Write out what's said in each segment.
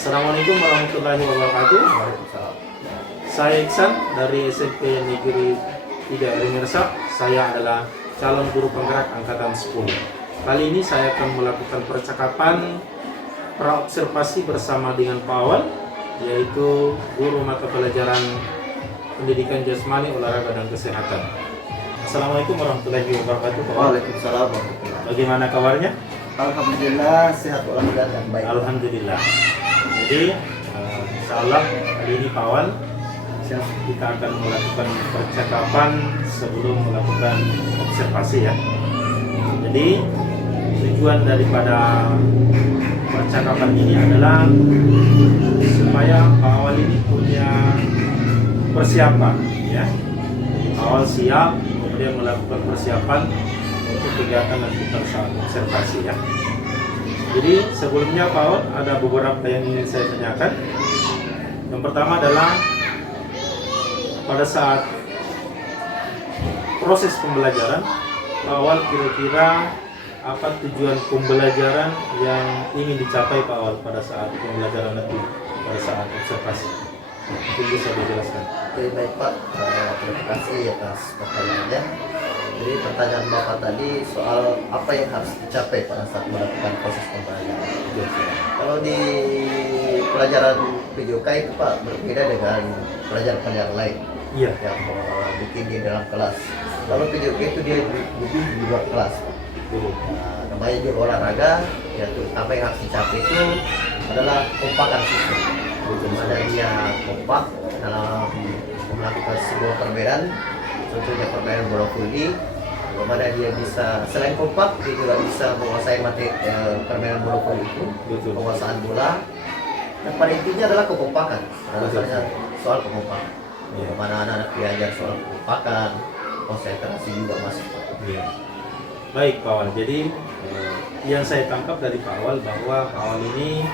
Assalamualaikum warahmatullahi wabarakatuh. Waalaikumsalam. Saya Iksan dari SMP Negeri 3 Erimirsa. Saya adalah calon guru penggerak angkatan 10. Kali ini saya akan melakukan percakapan praobservasi bersama dengan Pak Awal, yaitu guru mata pelajaran pendidikan jasmani, olahraga dan kesehatan. Assalamualaikum warahmatullahi wabarakatuh. Pak Awal. Waalaikumsalam warahmatullahi. Bagaimana kabarnya? Alhamdulillah sehat walafiat dan baik. Alhamdulillah. Jadi insya Allah kali ini Pak Awal kita akan melakukan percakapan sebelum melakukan observasi ya. Jadi tujuan daripada percakapan ini adalah supaya Pak Awal ini punya persiapan ya. Pak Awal siap kemudian melakukan persiapan untuk kegiatan nanti pada saat observasi ya. Jadi sebelumnya Pak Awal ada beberapa yang ingin saya tanyakan. Yang pertama adalah pada saat proses pembelajaran, Pak Awal kira-kira apa tujuan pembelajaran yang ingin dicapai Pak Awal pada saat pembelajaran nanti, pada saat observasi? Mungkin bisa dijelaskan. Oke, baik Pak. Terima kasih atas pertanyaannya. Jadi pertanyaan Bapak tadi soal apa yang harus dicapai pada saat melakukan proses pembelajaran. Kalau di pelajaran PJOK itu Pak berbeda dengan pelajaran-pelajaran lain. Iya. Yang bikin di dalam kelas. Kalau PJOK itu dia lebih di luar kelas. Namanya juga olahraga, yang terutama yang harus dicapai itu adalah kompakan siswa. Bagaimana dia kompak dalam melakukan sebuah permainan, contohnya permainan bola voli. Bagaimana dia bisa selain kompak, dia juga bisa menguasai permainan bola voli itu, penguasaan bola. Dan pada intinya adalah kekompakan. Alasannya soal kekompakan. Bagaimana anak-anak diajar soal kekompakan, konsentrasi juga masuk. Iya. Baik Pak Awal, jadi yang saya tangkap dari Pak Awal bahwa Pak Awal ini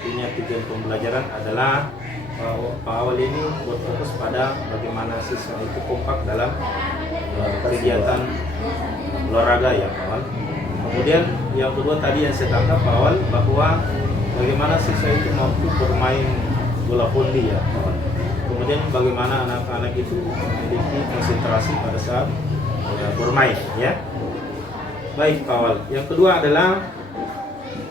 punya tujuan pembelajaran adalah Pak Awal ini berfokus pada bagaimana siswa itu kompak dalam kegiatan olahraga ya Pak Awal. Kemudian yang kedua tadi yang saya tangkap Pak Awal bahwa bagaimana siswa itu mampu bermain bola voli ya Pak Awal. Kemudian bagaimana anak-anak itu memiliki konsentrasi pada saat bermain ya. Baik Pak Awal, yang kedua adalah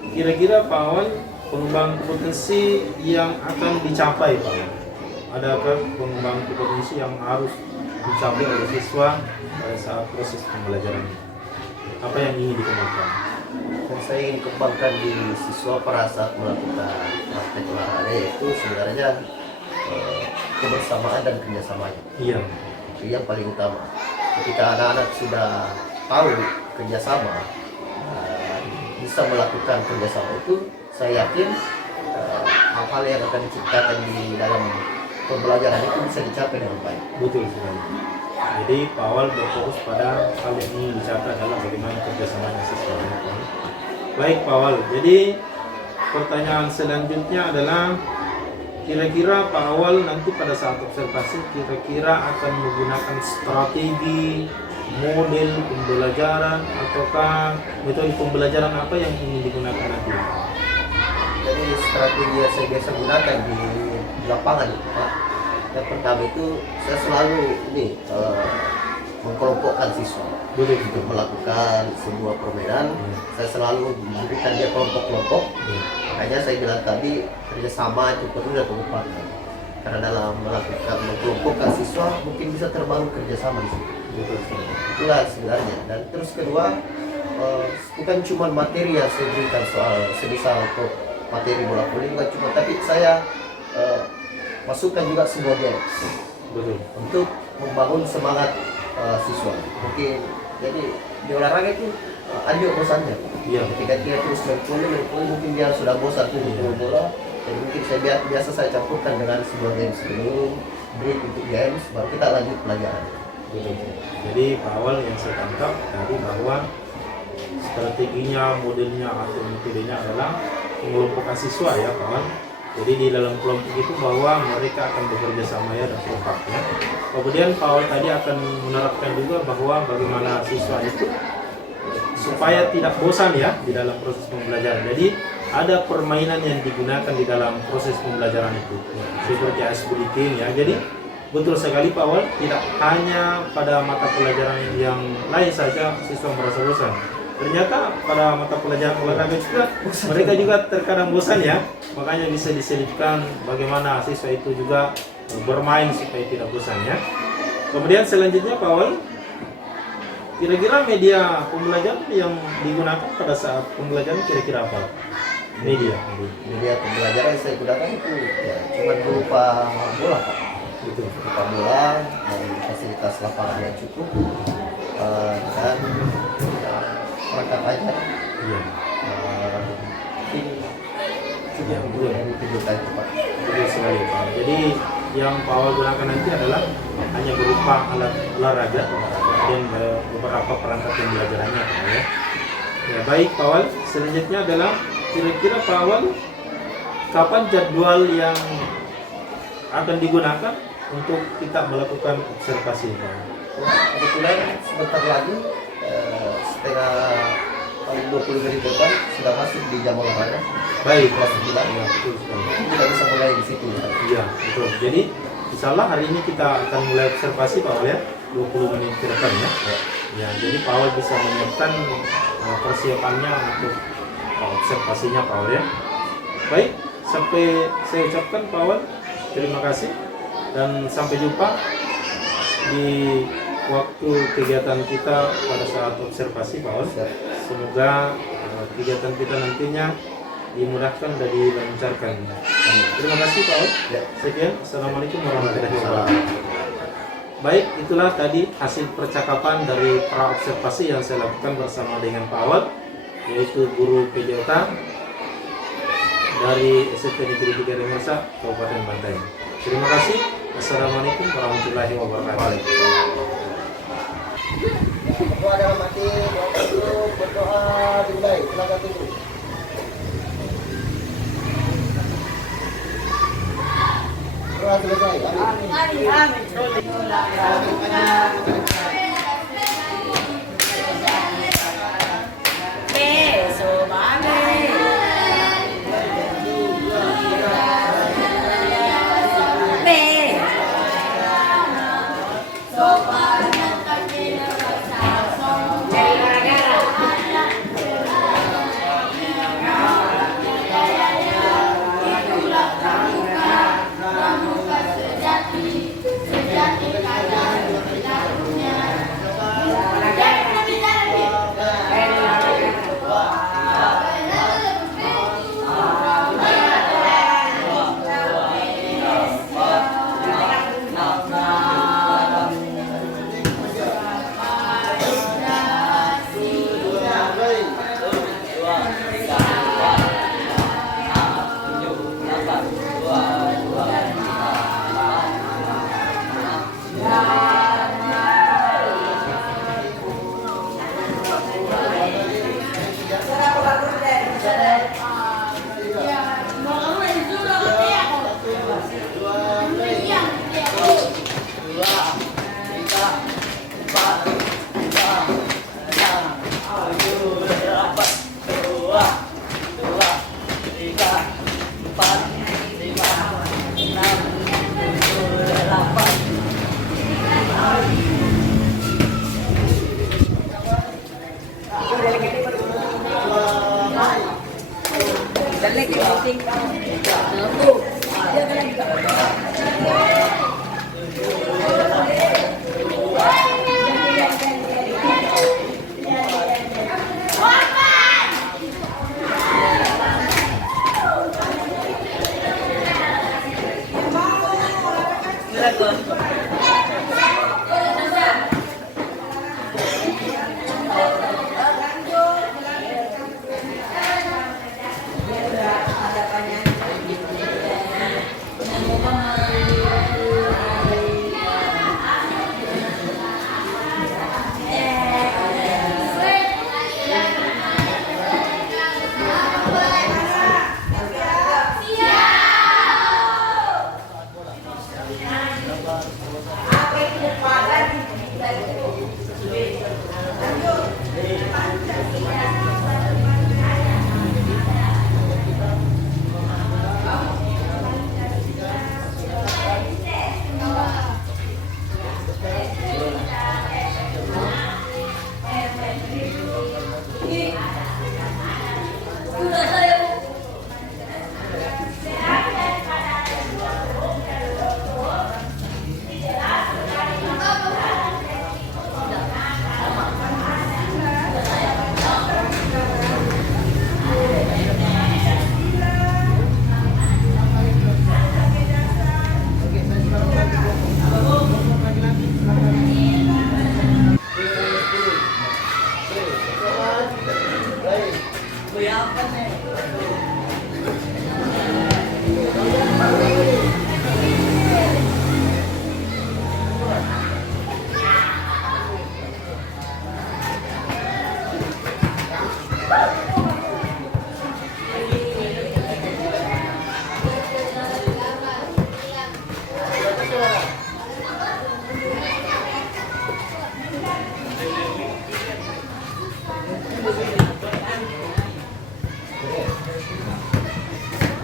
kira-kira Pak Awal pengembangan kompetensi yang akan dicapai Pak Awal. Adakah pengembangan kompetensi yang harus dicapai oleh siswa pada saat proses pembelajaran ini? Apa yang ingin dikembangkan? Dan saya ingin kembangkan di siswa pada saat melakukan praktek olahraga itu sebenarnya kebersamaan dan kerjasamanya. Iya. Itu yang paling utama. Ketika anak-anak sudah tahu kerjasama, bisa melakukan kerjasama itu, saya yakin hal-hal yang akan diciptakan di dalam pembelajaran itu bisa dicapai dengan baik. Betul sekali. Jadi Pak Awal berfokus pada hal yang ingin dicapai adalah bagaimana kerjasamanya siswa. Baik Pak Awal, jadi pertanyaan selanjutnya adalah kira-kira Pak Awal nanti pada saat observasi kira-kira akan menggunakan strategi, model pembelajaran ataukah metode pembelajaran apa yang ingin digunakan nanti? Jadi strategi yang saya biasa gunakan di lapangan, Pak. Yang pertama itu saya selalu mengkelompokkan siswa. Untuk melakukan sebuah permainan, saya selalu memberikan dia kelompok-kelompok. Makanya saya bilang tadi kerjasama itu perlu dan kekompakan. Karena dalam melakukan mengkelompokkan siswa mungkin bisa terbangun kerjasama di situ. Itulah sebenarnya. Dan terus kedua, bukan cuma materi yang saya berikan soal semisal untuk materi bola voli bukan cuma, tapi saya masukkan juga sebuah games untuk membangun semangat siswa. Mungkin jadi di olahraga itu ada juga bosannya. Iya. Ketika dia terus main voli mungkin dia sudah bosan tuh di bola. Jadi mungkin saya biasa saya campurkan dengan sebuah games dulu, break untuk games, baru kita lanjut pelajaran. Jadi Pak Awal yang saya tangkap tadi bahwa strateginya, modelnya atau metodenya adalah mengelompokkan siswa ya Pak Awal. Jadi di dalam kelompok itu bahwa mereka akan bekerja sama ya dan kompak ya. Kemudian Pak Awal tadi akan menerapkan juga bahwa bagaimana siswa itu supaya tidak bosan ya di dalam proses pembelajaran. Jadi ada permainan yang digunakan di dalam proses pembelajaran itu, seperti ice bulletin ya. Jadi betul sekali Pak Awal, tidak hanya pada mata pelajaran yang lain saja siswa merasa bosan. Ternyata pada mata pelajaran olahraga juga mereka juga terkadang bosan ya. Makanya bisa diselipkan bagaimana siswa itu juga bermain supaya tidak bosan ya. Kemudian selanjutnya Pak Awal, kira-kira media pembelajaran yang digunakan pada saat pembelajaran kira-kira apa? Media pembelajaran saya gunakan itu ya cuma berupa bola Pak. Gitu. Berupa bola dan fasilitas lapangan yang cukup dan perangkat ajar. Iya. Tim Ya, betul. yang ditunjukkan itu Pak. Betul sekali Pak. Jadi yang Pak Awal gunakan nanti adalah hanya berupa alat olahraga dan beberapa perangkat pembelajarannya Pak ya. Ya baik Pak Awal, selanjutnya adalah kira-kira Pak Awal kapan jadwal yang akan digunakan untuk kita melakukan observasi Pak? Kebetulan sebentar lagi setengah paling 20 menit depan sudah masuk di jam olahraga. Baik, Kelas 9 ya, betul sekali. kita bisa mulai di situ. Iya, betul. Jadi insya Allah hari ini kita akan mulai observasi Pak Awal ya, 20 menit ke depan ya. Ya, jadi Pak Awal bisa menyiapkan persiapannya untuk observasinya Pak Awal ya. Baik, sampai saya ucapkan Pak Awal terima kasih dan sampai jumpa di waktu kegiatan kita pada saat observasi Pak Awal. Semoga kegiatan kita nantinya dimudahkan dan dilancarkan. Terima kasih Pak Awal. Ya. Sekian, Assalamualaikum warahmatullahi wabarakatuh. Baik, itulah tadi hasil percakapan dari pra observasi yang saya lakukan bersama dengan Pak Awal, yaitu guru PJOK dari SMP Negeri 3 Remersa, Kabupaten Bantaeng. Terima kasih. Assalamualaikum warahmatullahi wabarakatuh. Berdoa dalam hati, berdoa dimulai, silakan tunggu. Doa selesai. Amin.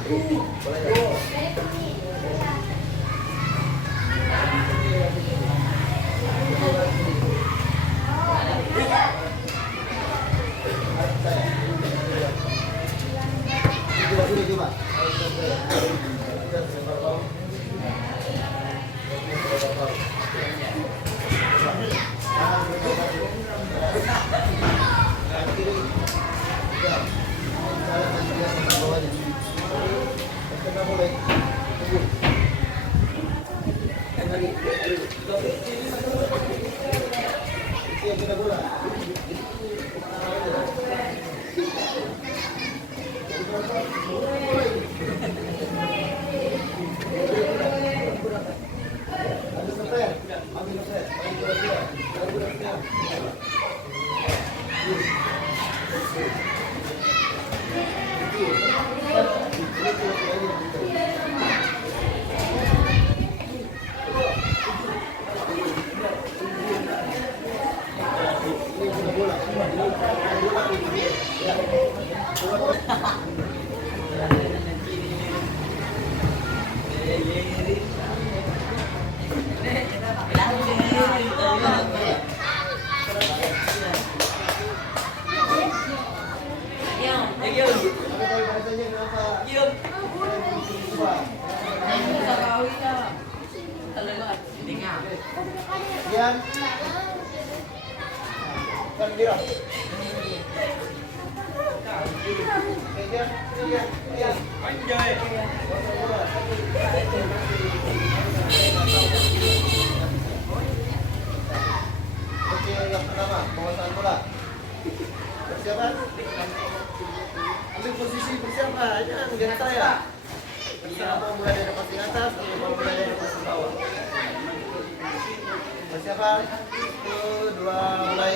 Yan. Kan biro. Anjay. Oke, yang pertama, penguasaan bola. Persiapan. Ambil posisi persiapan, jangan lihat saya. Persiapan mulai dari pasti atas, atau mulai dari pasti bawah. Persiapan, 1, 2, mulai.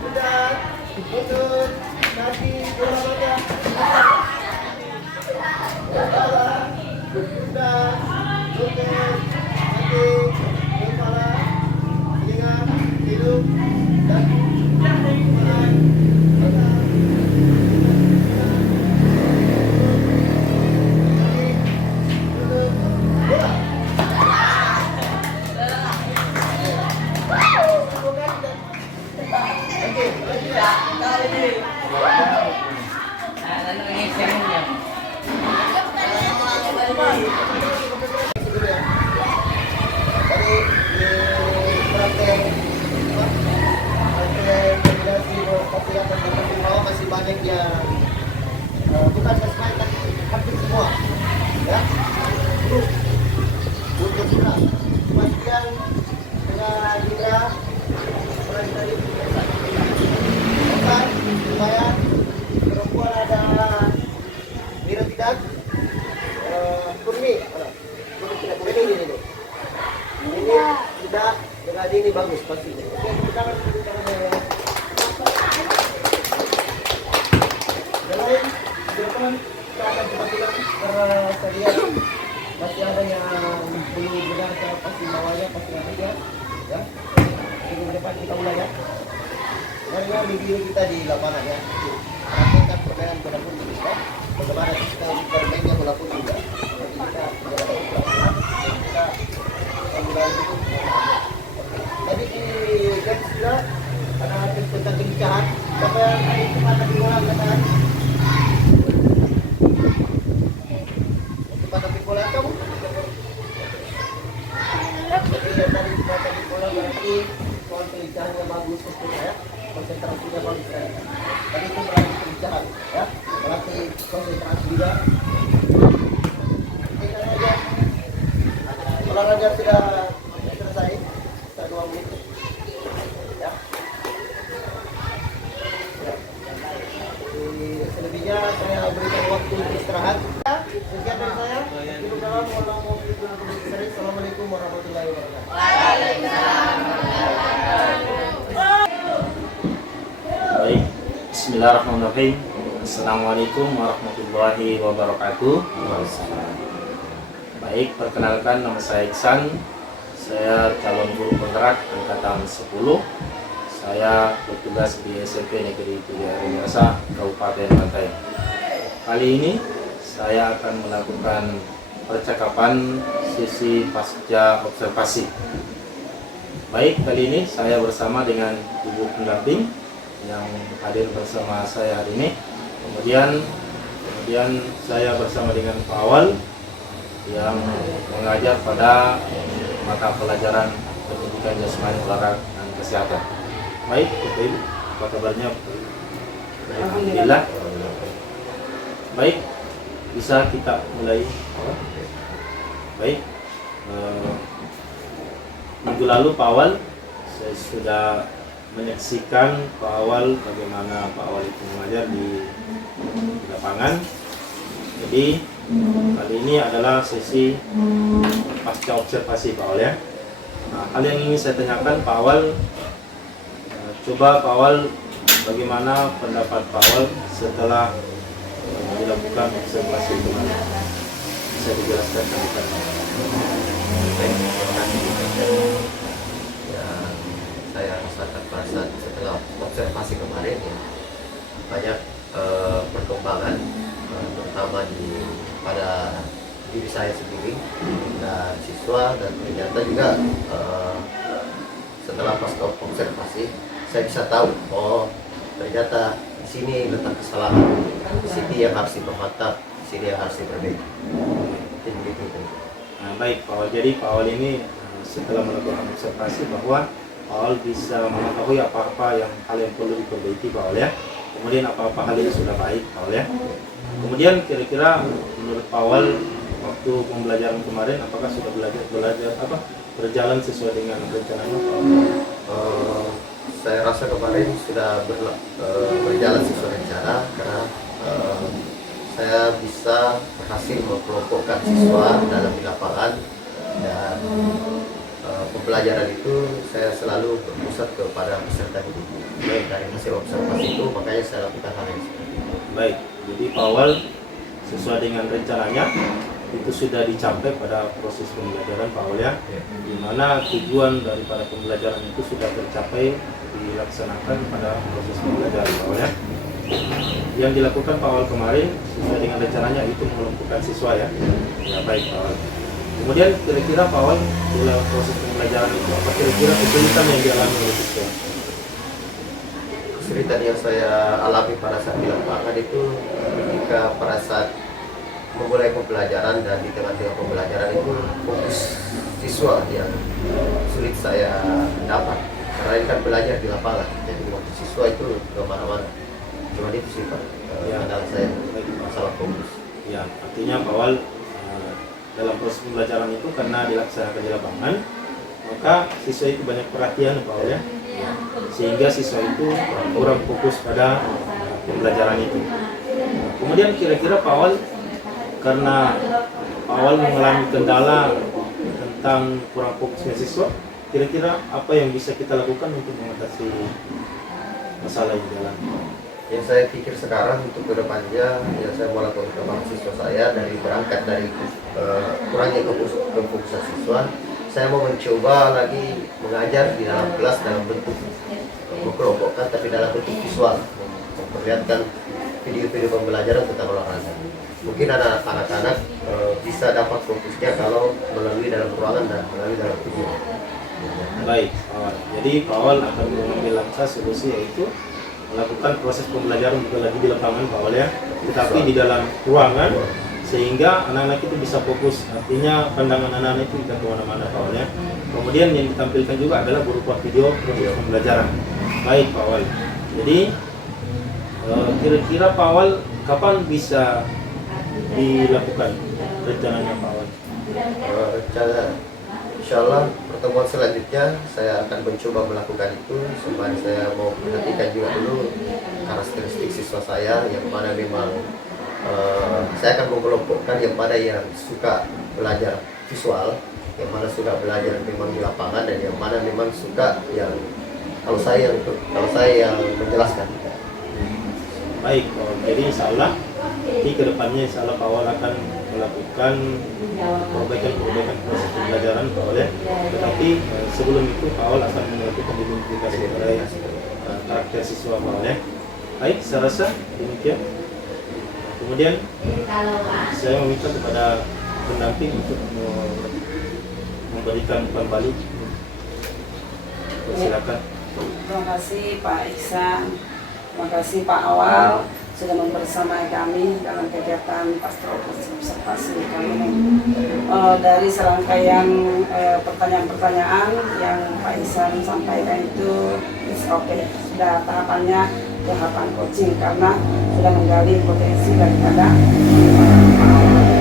Sudah. Lutut. Kaki. Bola roda. Kepala. Sudah. Lutut. Kaki. Kepala. Telinga. Hidung. Kaki. Tangan. Tangan. Masih banyak yang bukan sesuai tapi hampir semua ya untuk kita pastikan dengan kita mulai dari bukan supaya perempuan ada biru tidak kurni tidak kurni ini tidak dengan ini bagus pasti. Oke, kita ya. Selain di depan kita akan perhatikan karena saya lihat masih ada yang belum benar saya pasti bawahnya pasti nanti ya. Ini di depan kita mulai ya. Marilah video kita di lapangan ya. Praktekkan permainan bola putih ya. Bagaimana kita bermainnya bola putih juga. Jadi kita mulai itu. Tadi di garis sudah karena tentang kelincahan sampai hari kepada di bola katakan kepada di bola kamu jadi tadi kepada di bola berarti soal kelincahannya bagus ya, konsentrasinya bagus ya. Tadi itu berarti kelincahan ya, berarti konsentrasi juga. Tinggal aja olahraga sudah selesai 2 menit ya. Selebihnya saya berikan waktu untuk istirahat. Sekian dari saya. Assalamualaikum warahmatullahi wabarakatuh. Baik, bismillahirrahmanirrahim. Assalamualaikum warahmatullahi wabarakatuh. Baik, perkenalkan nama saya Iksan. Saya calon guru penggerak angkatan 10. Saya bertugas di SMP Negeri 3 Rumirasa, Kabupaten Bantaeng. Kali ini saya akan melakukan percakapan sisi pasca observasi. Baik, kali ini saya bersama dengan ibu pendamping yang hadir bersama saya hari ini. Kemudian saya bersama dengan Pak Awal yang mengajar pada mata pelajaran pendidikan jasmani, olahraga dan kesehatan. Baik, Bapak Ibu, apa kabarnya? Alhamdulillah. Baik, bisa kita mulai. Baik, minggu lalu Pak Awal saya sudah menyaksikan Pak Awal bagaimana Pak Awal itu mengajar di lapangan. Jadi kali ini adalah sesi pasca observasi Pak Awal ya. Nah, hal yang ingin saya tanyakan Pak Awal, coba Pak Awal bagaimana pendapat Pak Awal setelah dilakukan observasi kemarin? Bisa dijelaskan Pak? Baik, terima kasih. Ya, saya rasakan perasaan setelah observasi kemarin ya, banyak perkembangan terutama pada diri saya sendiri dan siswa, dan ternyata juga setelah pasca observasi saya bisa tahu ternyata di sini letak kesalahan, di sini yang harus dipermantap, di sini yang harus diperbaiki. Begitu. Nah, baik Pak Awal, jadi Pak Awal ini setelah melakukan observasi bahwa Pak Awal bisa mengetahui apa-apa yang hal yang perlu diperbaiki Pak Awal ya. Kemudian apa-apa hal yang sudah baik Pak Awal ya. Kemudian kira-kira menurut Pak Awal waktu pembelajaran kemarin apakah sudah berjalan sesuai dengan rencananya Pak Awal? Saya rasa kemarin sudah berjalan sesuai rencana karena saya bisa berhasil mengelompokkan siswa dalam di lapangan dan pembelajaran itu saya selalu berpusat kepada peserta didik. Dari hasil observasi itu makanya saya lakukan hal yang seperti itu. Baik, jadi Pak Awal sesuai dengan rencananya itu sudah dicapai pada proses pembelajaran Pak Awal ya, di mana tujuan daripada pembelajaran itu sudah tercapai dilaksanakan pada proses pembelajaran Pak Awal ya. Yang dilakukan Pak Awal kemarin sesuai dengan rencananya itu mengelompokkan siswa ya. Ya baik Pak Awal. Kemudian kira-kira Pak Awal dalam proses pembelajaran itu apa kira-kira kesulitan yang dialami oleh siswa? Kesulitan yang saya alami pada saat di lapangan itu ketika pada saat memulai pembelajaran dan di tengah-tengah pembelajaran itu fokus siswa yang sulit saya dapat karena ini kan belajar di lapangan, jadi waktu siswa itu kemana-mana. Cuma itu sih Pak, kendala saya masalah fokus. Ya, artinya Pak Awal dalam proses pembelajaran itu karena dilaksanakan di lapangan, maka siswa itu banyak perhatian Pak Awal ya, sehingga siswa itu kurang fokus pada pembelajaran itu. Kemudian kira-kira Pak Awal karena Pak Awal mengalami kendala tentang kurang fokusnya siswa, kira-kira apa yang bisa kita lakukan untuk mengatasi masalah ini dalam? Yang saya pikir sekarang untuk kedepannya yang saya mau lakukan kepada siswa saya dari berangkat dari kurangnya kefokusan siswa, saya mau mencoba lagi mengajar di dalam kelas dalam bentuk mengkelompokkan tapi dalam bentuk visual, memperlihatkan video-video pembelajaran tentang olahraga. Mungkin anak-anak bisa dapat fokusnya kalau melalui dalam ruangan dan melalui dalam video. Baik, Pak Awal. Jadi Pak Awal akan mengambil langkah solusi yaitu melakukan proses pembelajaran bukan lagi di lapangan Pak Awal ya, tetapi di dalam ruangan sehingga anak-anak itu bisa fokus. Artinya pandangan anak-anak itu tidak kemana-mana Pak Awal ya. Kemudian yang ditampilkan juga adalah berupa video proses pembelajaran. Baik Pak Awal. Jadi kira-kira Pak Awal kapan bisa dilakukan rencananya Pak Awal? Rencana insya Allah pertemuan selanjutnya saya akan mencoba melakukan itu. Sembari saya mau perhatikan juga dulu karakteristik siswa saya yang mana memang saya akan mengelompokkan yang mana yang suka belajar visual, yang mana suka belajar memang di lapangan, dan yang mana memang suka yang kalau saya yang menjelaskan. Baik, Pak Awal. Jadi insya Allah di kedepannya insya Allah Pak Awal akan melakukan perbaikan proses pembelajaran Pak Awal ya. Tetapi sebelum itu Pak Awal akan melakukan identifikasi terkait karakter siswa Pak Awal ya. Baik, saya rasa demikian. Kemudian saya meminta kepada pendamping untuk memberikan umpan balik. Silakan. Terima kasih Pak Iksan, terima kasih Pak Awal sudah membersamai kami dalam kegiatan pastoral observasi kali ini. Dari serangkaian pertanyaan-pertanyaan yang Pak Iksan sampaikan itu oke, sudah tahapannya tahapan coaching karena sudah menggali potensi daripada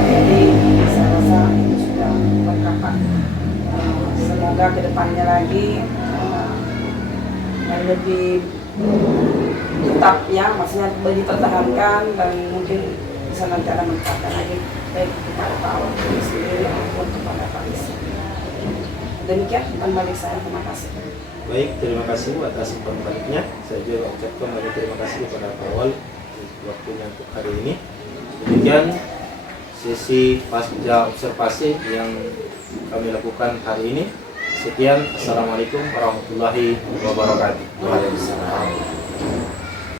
jadi saya rasa ini sudah lengkap Pak. Semoga kedepannya lagi lebih tetap ya, maksudnya dipertahankan dan mungkin bisa nanti ada meningkatkan lagi baik kepada Pak Awal sendiri maupun kepada Pak Isi. Demikian umpan balik saya, terima kasih. Baik, terima kasih atas umpan baliknya. Saya juga ucapkan banyak terima kasih kepada Pak Awal waktunya untuk hari ini. Demikian sesi pasca observasi yang kami lakukan hari ini. Sekian, assalamualaikum warahmatullahi wabarakatuh. Waalaikumsalam.